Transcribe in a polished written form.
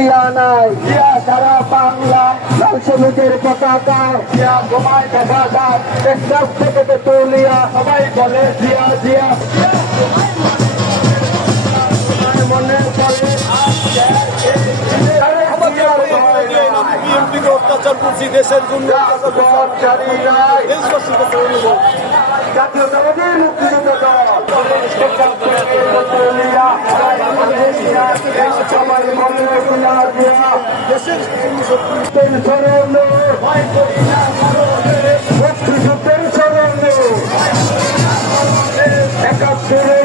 জিয়া নাই, জিয়া সারা বাংলা লাল সবুজের পতাকা, জিয়া ঘুমায় দেখা যায় টেক্সাস থেকে তেতুলিয়া, সবাই বলে জিয়া জিয়া মনে পড়ে বিএনপিকে অত্যাচার করছি দেশের জন্য জাতীয়তাবাদী মুক্তিযুদ্ধ দল সবাই মনে স্মরণ মুক্তিযুদ্ধের স্মরণ ৭১